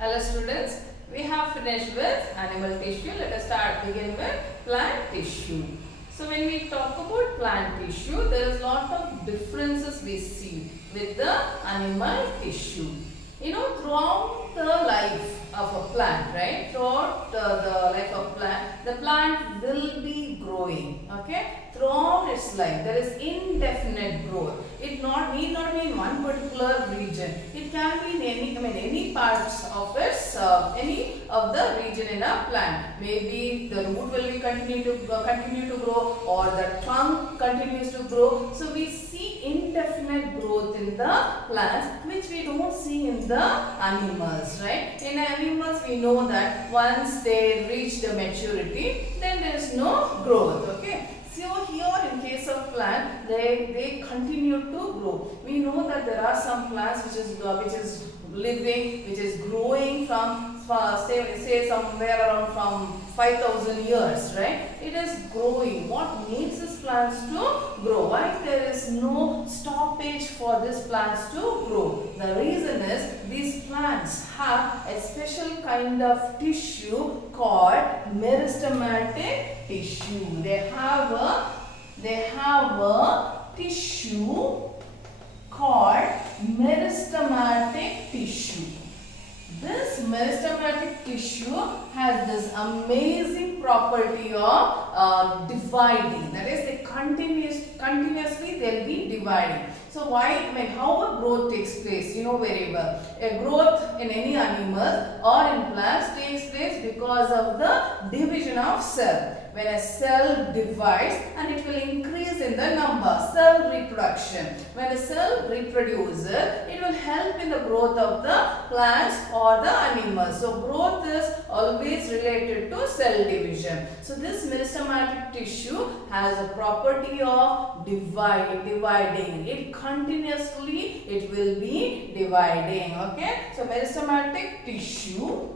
Hello students, we have finished with animal tissue. Let us begin with plant tissue. So when we talk about plant tissue, there is lot of differences we see with the animal tissue. You know, throughout the life of a plant, right? Throughout the life of plant, the plant will be growing, okay? Throughout its life, there is indefinite growth. It need not be in one particular region. It can be in any parts of its, any of the region in a plant. Maybe the root will be continue to grow, or the trunk continues to grow. So we see indefinite growth in the plants, which we don't see in the animals, right? In animals, we know that once they reach the maturity, then there is no growth, okay? So here in case of plant, they continue to grow. We know that there are some plants which is living, which is growing from say somewhere around from 5,000 years, right? It is growing. What makes these plants to grow? Why there is no stoppage for these plants to grow? The reason is these plants have a special kind of tissue called meristematic tissue. They have a tissue called meristematic tissue. This meristematic tissue has this amazing property of dividing. That is, they continuously they'll be dividing. So how a growth takes place, you know very well. A growth in any animal or in plants takes place because of the division of cell. When a cell divides, and it will increase in the number, cell reproduction. When a cell reproduces, it will help in the growth of the plants or the animals. So growth is always related to cell division. So this meristematic tissue has a property of dividing. It continuously will be dividing. Okay. So meristematic tissue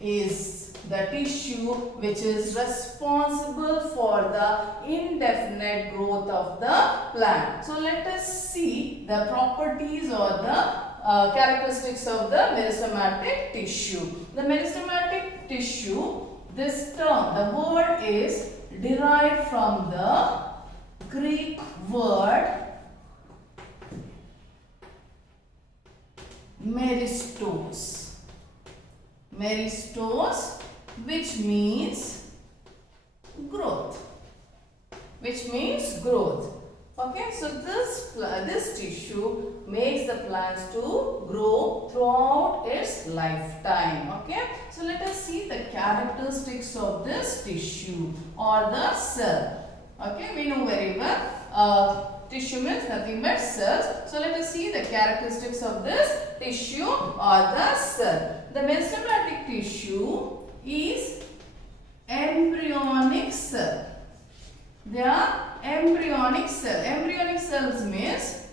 is the tissue which is responsible for the indefinite growth of the plant. So let us see the properties or the characteristics of the meristematic tissue. The meristematic tissue, this term, the word is derived from the Greek word meristos. Meristos, which means growth. Okay, so this tissue makes the plants to grow throughout its lifetime. Okay, so let us see the characteristics of this tissue or the cell. Okay, we know very well. Tissue means nothing but cells. So let us see the characteristics of this tissue or the cell. The meristematic tissue is embryonic cell. They are embryonic cell. Embryonic cells means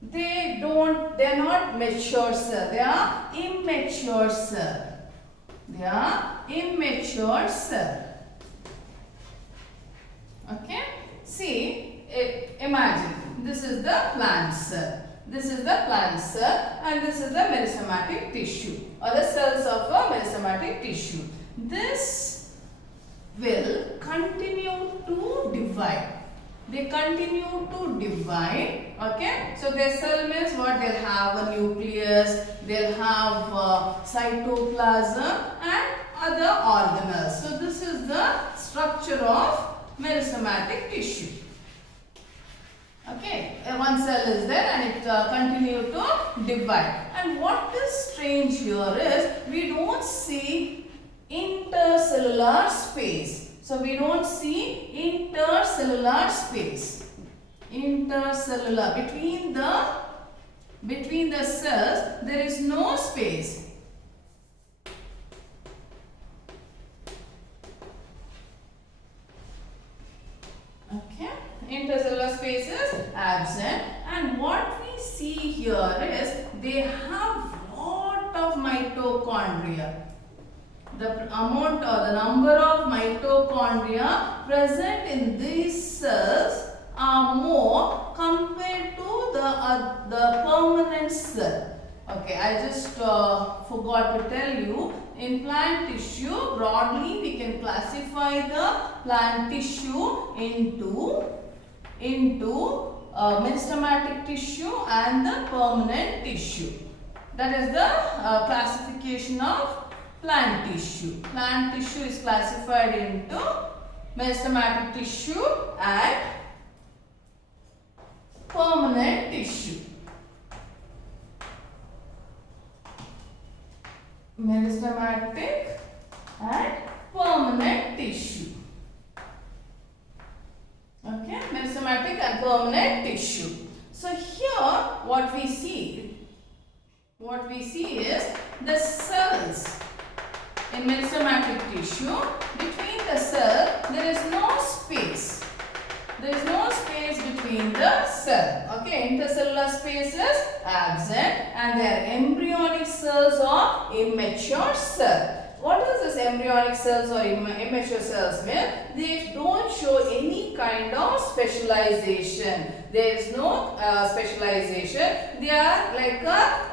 they are not mature cell. They are immature cell. They are immature cell. Okay. See, imagine this is the plant cell. This is the plant cell and this is the meristematic tissue or the cells of a meristematic tissue. This will continue to divide. They continue to divide. Okay. So their cell means what? They'll have a nucleus, they'll have cytoplasm and other organelles. So this is the structure of meristematic tissue. Okay, one cell is there and it continues to divide. And what is strange here is we don't see intercellular space. So we don't see intercellular space. Intercellular, between the cells there is no space. Okay. Intercellular space is absent, and what we see here is they have lot of mitochondria. The amount or the number of mitochondria present in these cells are more compared to the permanent cell. Okay, I just forgot to tell you, in plant tissue, broadly we can classify the plant tissue into meristematic tissue and the permanent tissue. That is the classification of plant tissue. Plant tissue is classified into meristematic tissue and permanent tissue. Meristematic and permanent tissue. Okay, meristematic and permanent tissue. So here what we see is the cells in meristematic tissue. Between the cell there is no space. There is no space between the cell. Okay, intercellular space is absent and their embryonic cells or immature cell. What does this embryonic cells or immature cells mean? They don't show any kind of specialization. There is no specialization. They are like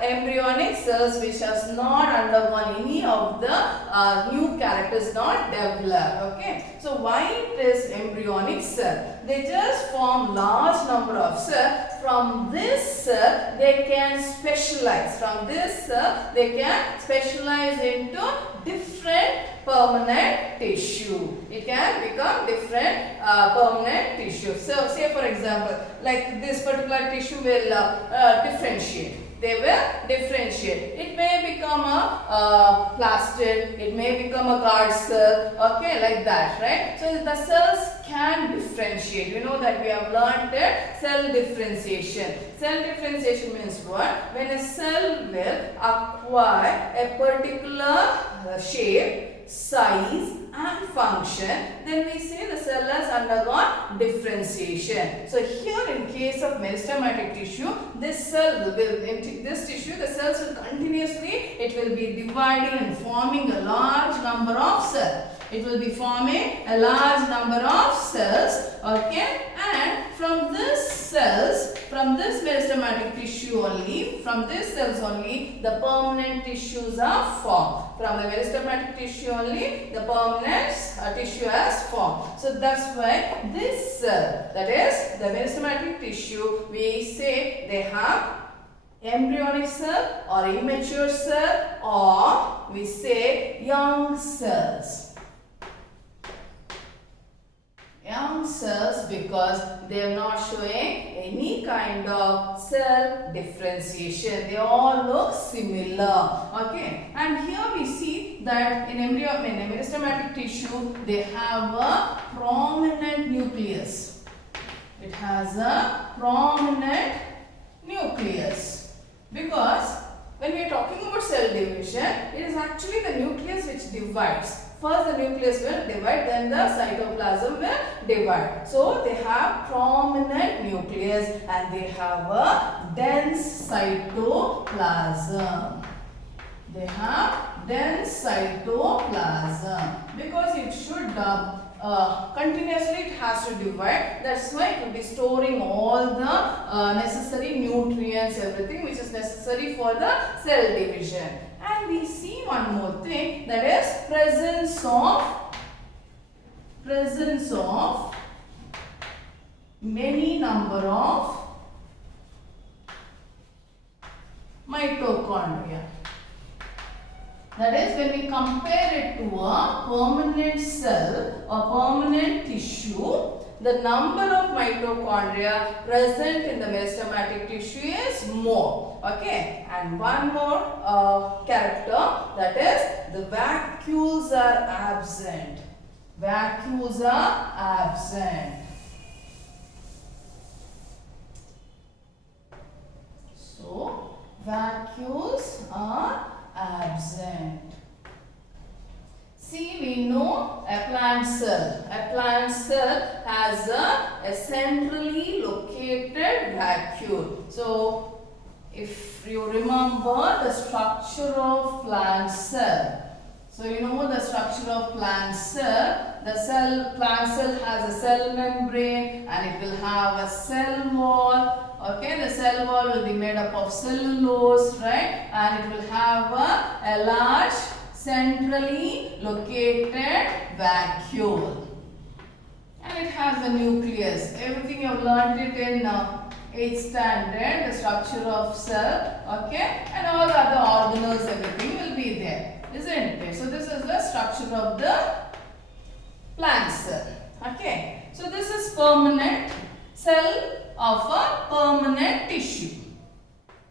embryonic cells which has not undergone any of the new characters not developed. Okay. So why it is embryonic cell? They just form large number of cells. From this cell they can specialize. From this cell they can specialize into different permanent tissue. It can become different permanent tissue. So say for example, like this particular tissue will differentiate. They will differentiate. It may become a plastid, it may become a guard cell, okay, like that, right? So the cells can differentiate. You know that we have learned that cell differentiation. Cell differentiation means what? When a cell will acquire a particular shape, size and function, then we say the cell has undergone differentiation. So here in case of meristematic tissue, this cell will in this tissue, the cells will continuously, it will be dividing and forming a large number of cells. It will be forming a large number of cells, okay, and from this cells, from this meristematic tissue only, from these cells only, the permanent tissues are formed. From the meristematic tissue only, the permanent tissue has formed. So that's why this cell, that is the meristematic tissue, we say they have embryonic cell or immature cell, or we say young cells. Young cells because they are not showing any kind of cell differentiation. They all look similar. Okay, and here we see that in meristematic tissue they have a prominent nucleus. It has a prominent nucleus because when we are talking about cell division, it is actually the nucleus which divides. First the nucleus will divide, then the cytoplasm will divide. So they have prominent nucleus and they have a dense cytoplasm. They have dense cytoplasm because it should continuously it has to divide. That's why it will be storing all the necessary nutrients, everything which is necessary for the cell division. And we see one more thing, that is presence of many number of mitochondria. That is, when we compare it to a permanent cell or permanent tissue, the number of mitochondria present in the meristematic tissue is more. Okay, and one more character, that is the vacuoles are absent. Vacuoles are absent. So, vacuoles are absent. See, we know a plant cell. A plant cell has a centrally located vacuole. So, if you remember the structure of plant cell. So, you know the structure of plant cell. The plant cell has a cell membrane and it will have a cell wall. Okay, the cell wall will be made up of cellulose, right? And it will have a large centrally located vacuole. And it has a nucleus. Everything you have learned it in 8th standard, the structure of cell, okay? And all the other organelles, everything will be there, isn't it? So this is the structure of the plant cell, okay? So this is permanent cell of a permanent tissue.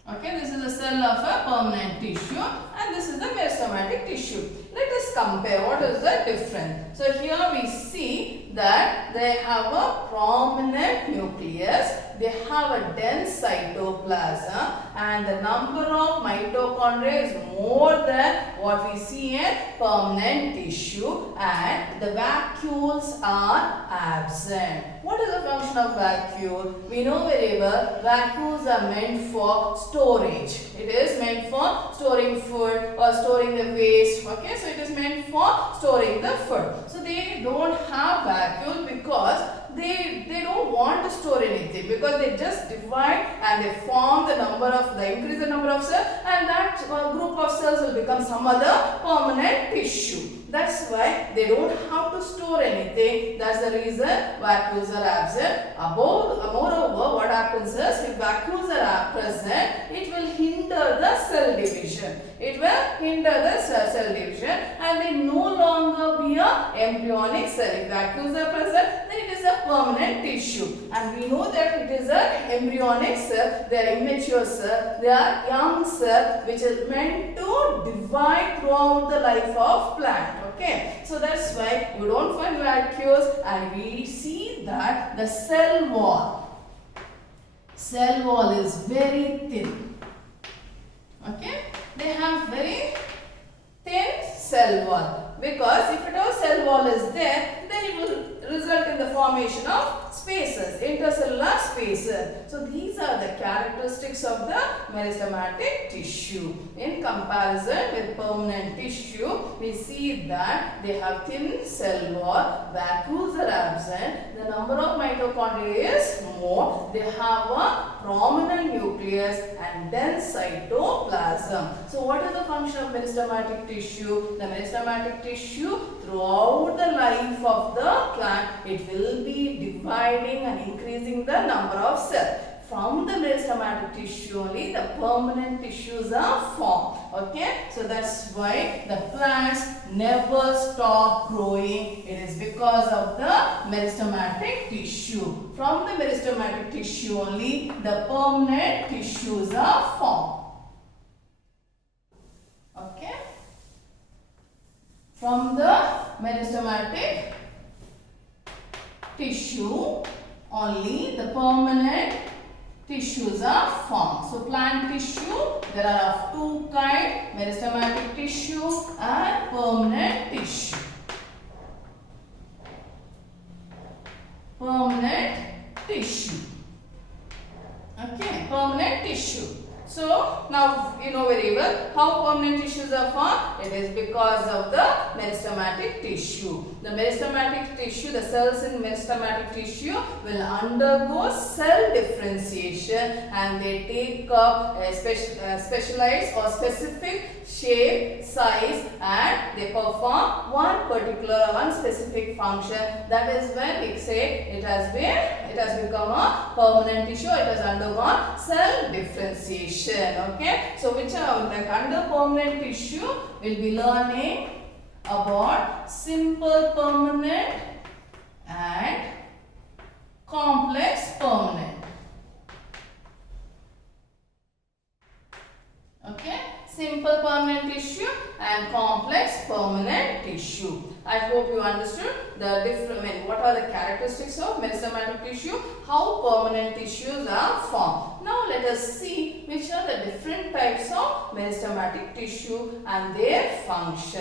Okay, this is a cell of a permanent tissue and this is the merismatic tissue. Let us compare what is the difference. So here we see that they have a prominent nucleus, they have a dense cytoplasm and the number of mitochondria is more than what we see in permanent tissue and the vacuoles are absent. What is the function of vacuole? We know very well vacuoles are meant for storage. It is meant for storing food or storing the waste. Okay, so it is meant for storing the food. So they don't have vacuole because they don't want to store anything, because they just divide and they form the number of, they increase the number of cells and that group of cells will become some other permanent tissue. That's why they don't have to store anything. That's the reason vacuoles are absent. Moreover, what happens is if vacuoles are present, it will hinder the cell division. It will hinder the cell division and they no longer be a embryonic cell. If vacuoles are present, then it is a permanent tissue. And we know that it is an embryonic cell. They are immature cell. They are young cell which is meant to divide throughout the life of plant. Okay, so that's why you don't find vacuoles and we see that the cell wall is very thin. Okay, they have very thin cell wall, because if a cell wall is there, then it will result in the formation of spaces, intercellular spaces. So these are the characteristics of the meristematic tissue. In comparison with permanent tissue, we see that they have thin cell wall, vacuoles are absent, the number of mitochondria is more, they have a prominent nucleus and dense cytoplasm. So what is the function of meristematic tissue? The meristematic tissue throughout the life of the plant, it will be dividing and increasing the number of cells. From the meristematic tissue only the permanent tissues are formed. Okay, so that's why the plants never stop growing. It is because of the meristematic tissue. From the meristematic tissue only the permanent tissues are formed. Okay, from the meristematic tissue only the permanent tissues are formed. So plant tissue, there are of two kinds, meristematic tissue and permanent tissue. Permanent tissue. Okay, permanent tissue. So now you know very well how permanent tissues are formed. It is because of the meristematic tissue. The meristematic tissue, the cells in meristematic tissue will undergo cell differentiation and they take up a specialized or specific shape, size and they perform one specific function. That is when we say it has become a permanent tissue, it has undergone cell differentiation. Okay, so which are like under permanent tissue we'll be learning about simple permanent and complex permanent. Okay, simple permanent tissue and complex permanent tissue. I hope you understood the different, what are the characteristics of meristematic tissue, how permanent tissues are formed. Now let us see which are the different types of meristematic tissue and their function.